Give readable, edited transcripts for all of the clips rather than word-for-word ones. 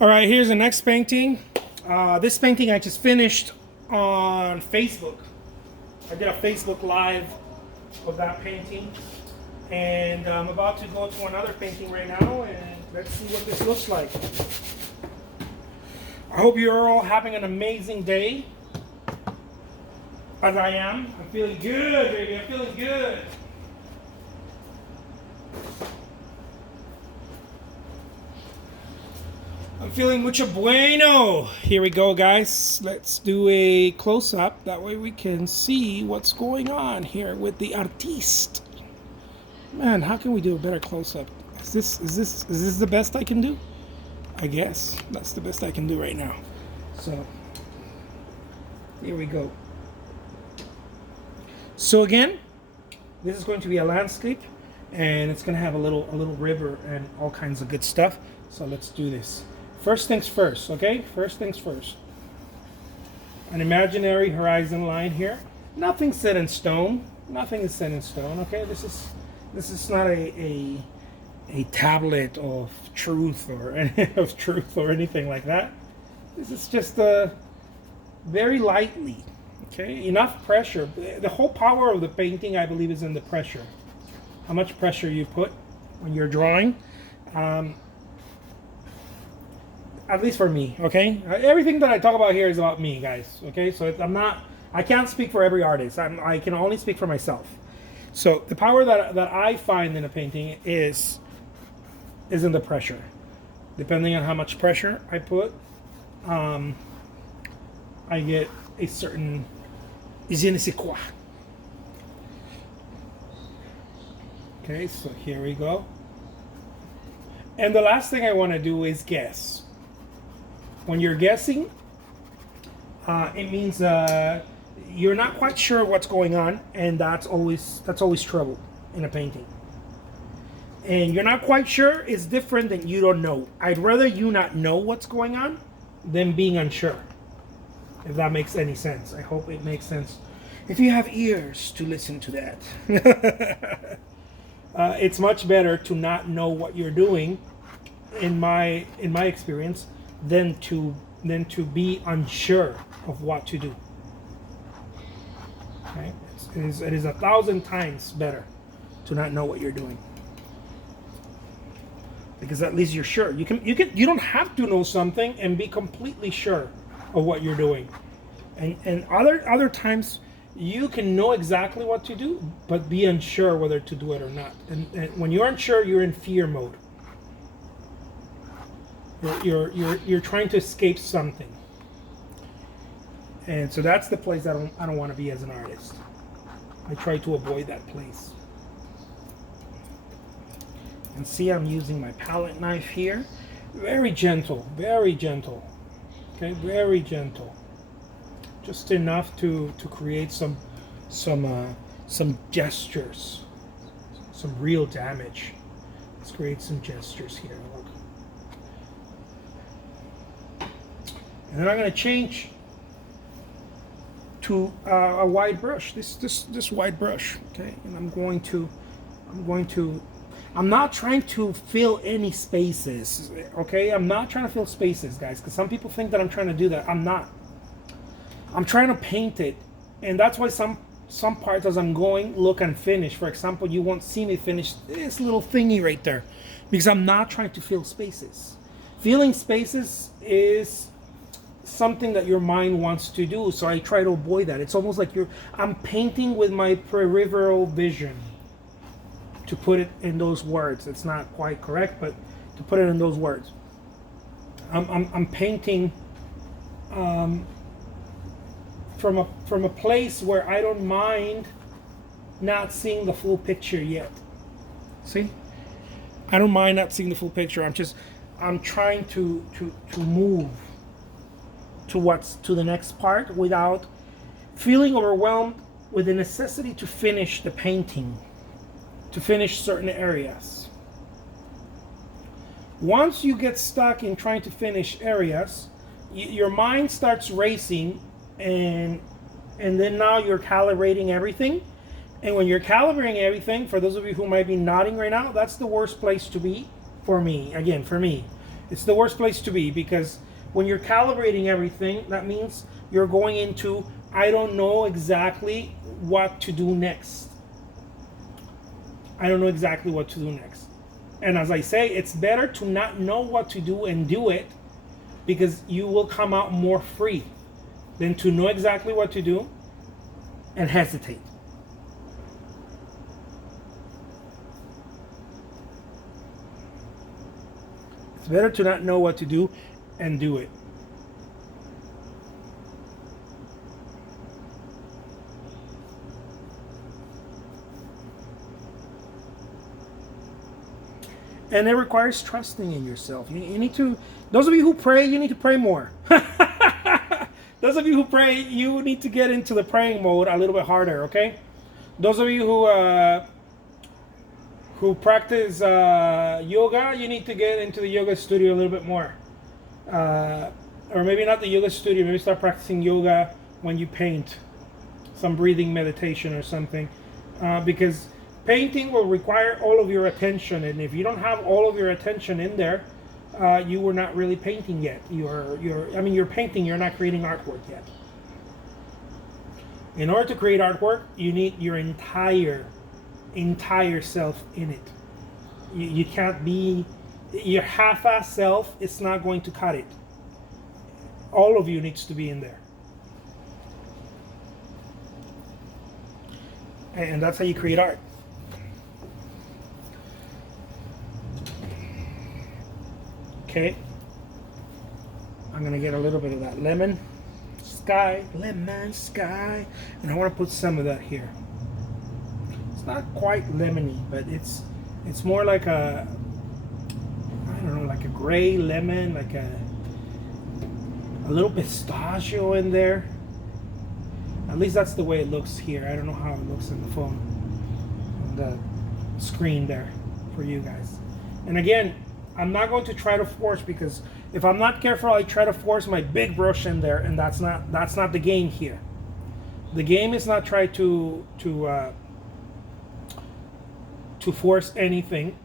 All right, here's the next painting. This painting I just finished on Facebook. I did a Facebook Live of that painting. And I'm about to go to another painting right now, and let's see what this looks like. I hope you're all having an amazing day, as I am. I'm feeling good, baby. I'm feeling good. I'm feeling mucho bueno. Here we go, guys. Let's do a close-up. That way we can see what's going on here with the artiste. Man, how can we do a better close-up? Is this the best I can do? I guess that's the best I can do right now. So here we go. So again, this is going to be a landscape, and it's going to have a little river and all kinds of good stuff. So let's do this. First things first, okay? First things first. An imaginary horizon line here. Nothing set in stone. Nothing is set in stone, okay? This is not a tablet of truth or anything like that. This is just very lightly, okay? Enough pressure. The whole power of the painting, I believe, is in the pressure. How much pressure you put when you're drawing. At least for me, okay? Everything that I talk about here is about me, guys, okay? So I can't speak for every artist. I can only speak for myself. So the power that I find in a painting is in the pressure. Depending on how much pressure I put, I get a certain je ne sais quoi. Okay, so here we go. And the last thing I want to do is guess. When you're guessing, it means you're not quite sure what's going on, and that's always trouble in a painting. And you're not quite sure is different than you don't know. I'd rather you not know what's going on than being unsure. If that makes any sense. I hope it makes sense. If you have ears to listen to that. It's much better to not know what you're doing, in my experience, than to be unsure of what to do. Okay? It is 1,000 times better to not know what you're doing, because at least you're sure. You don't have to know something and be completely sure of what you're doing, and other times you can know exactly what to do but be unsure whether to do it or not. And when you're unsure, you're in fear mode. You're trying to escape something, and so that's the place I don't want to be as an artist. I try to avoid that place. And see, I'm using my palette knife here, very gentle, okay, very gentle, just enough to create some gestures, some real damage. Let's create some gestures here. Look. And then I'm going to change to a wide brush, this wide brush, okay? And I'm not trying to fill any spaces, okay? I'm not trying to fill spaces, guys, because some people think that I'm trying to do that. I'm not. I'm trying to paint it, and that's why some parts as I'm going look unfinished. For example, you won't see me finish this little thingy right there, because I'm not trying to fill spaces. Filling spaces is something that your mind wants to do, so I try to avoid that. It's almost like I'm painting with my peripheral vision, to put it in those words. It's not quite correct, but to put it in those words, I'm painting from a place where I don't mind not seeing the full picture yet. See, I don't mind not seeing the full picture. I'm trying to move to the next part without feeling overwhelmed with the necessity to finish the painting, to finish certain areas. Once you get stuck in trying to finish areas, your mind starts racing, and then now you're calibrating everything. And when you're calibrating everything, for those of you who might be nodding right now, that's the worst place to be for me. Again, for me, It's the worst place to be, because when you're calibrating everything, that means you're going into, I don't know exactly what to do next. I don't know exactly what to do next. And as I say, it's better to not know what to do and do it, because you will come out more free than to know exactly what to do and hesitate. It's better to not know what to do and do it. And it requires trusting in yourself. You need to, those of you who pray, you need to pray more. Those of you who pray, you need to get into the praying mode a little bit harder, okay? Those of you who practice yoga, you need to get into the yoga studio a little bit more. Or maybe not the yoga studio, maybe start practicing yoga when you paint. Some breathing meditation or something. Because painting will require all of your attention, and if you don't have all of your attention in there, you were not really painting yet. You're painting, you're not creating artwork yet. In order to create artwork, you need your entire self in it. You can't be, your half-ass self, it's not going to cut it. All of you needs to be in there. And that's how you create art. Okay, I'm gonna get a little bit of that lemon sky, and I want to put some of that here. It's not quite lemony, but it's more like a, I don't know, like a gray lemon, like a little pistachio in there. At least that's the way it looks here. I don't know how it looks in the phone, on the screen there for you guys. And again, I'm not going to try to force, because if I'm not careful, I try to force my big brush in there, and that's not the game here. The game is not try to force anything.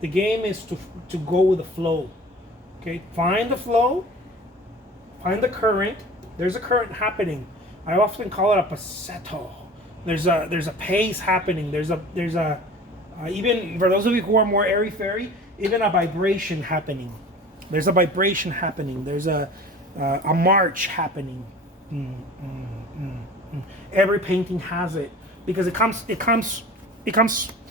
The game is to go with the flow. Okay, find the flow, find the current. There's a current happening. I often call it a passetto. There's a pace happening. There's a even for those of you who are more airy-fairy, even a vibration happening. There's a vibration happening. There's a march happening. Every painting has it, because it comes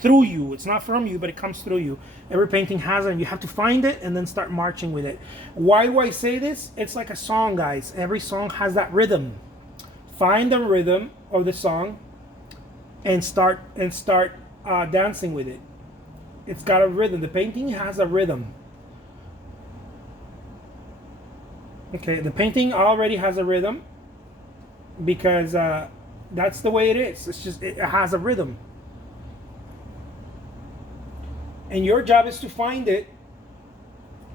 through you. It's not from you, but it comes through you. Every painting has it, and you have to find it and then start marching with it. Why do I say this? It's like a song, guys. Every song has that rhythm. Find the rhythm of the song and start dancing with it. It's got a rhythm. The painting has a rhythm. Okay, the painting already has a rhythm, because that's the way it is. It's just, it has a rhythm. And your job is to find it.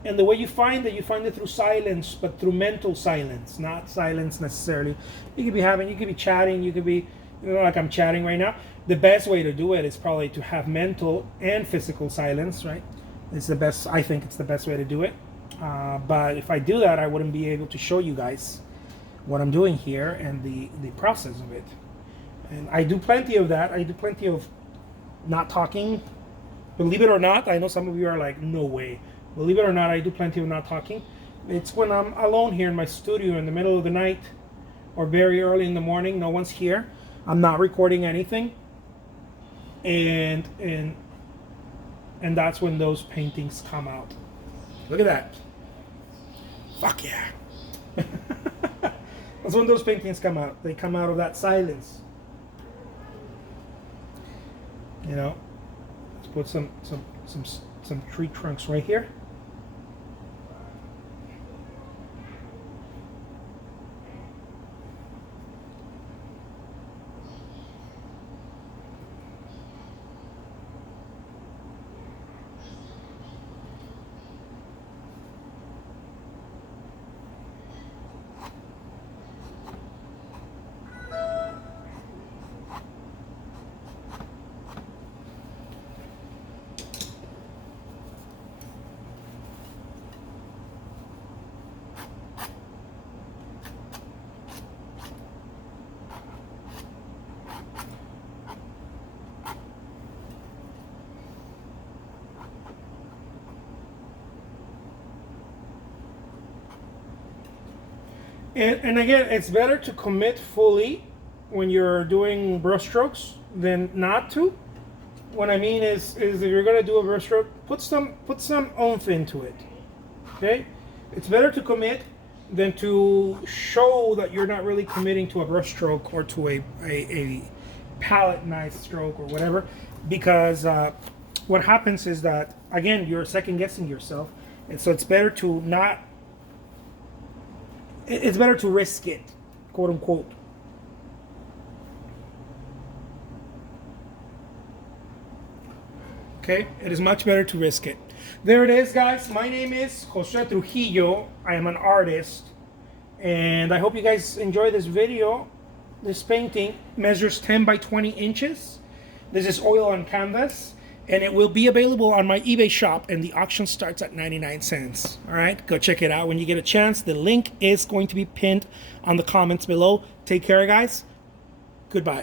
And the way you find it through silence, but through mental silence, not silence necessarily. You could be chatting, you could be, like I'm chatting right now. The best way to do it is probably to have mental and physical silence, right? It's the best, I think it's the best way to do it. But if I do that, I wouldn't be able to show you guys what I'm doing here and the process of it. And I do plenty of that. I do plenty of not talking. Believe it or not, I know some of you are like, no way. Believe it or not, I do plenty of not talking. It's when I'm alone here in my studio in the middle of the night or very early in the morning, no one's here. I'm not recording anything. And that's when those paintings come out. Look at that. Fuck yeah. That's when those paintings come out. They come out of that silence. You know, let's put some tree trunks right here. And again, it's better to commit fully when you're doing brush strokes than not to. What I mean is if you're gonna do a brush stroke, put some oomph into it. Okay, it's better to commit than to show that you're not really committing to a brush stroke or to a palette knife stroke or whatever, because what happens is that again you're second guessing yourself, and so it's better to not. It's better to risk it, quote unquote. Okay, it is much better to risk it. There it is, guys. My name is Jose Trujillo. I am an artist, and I hope you guys enjoy this video. This painting measures 10 by 20 inches. This is oil on canvas, and it will be available on my eBay shop, and the auction starts at 99 cents. All right, go check it out when you get a chance. The link is going to be pinned on the comments below. Take care, guys. Goodbye.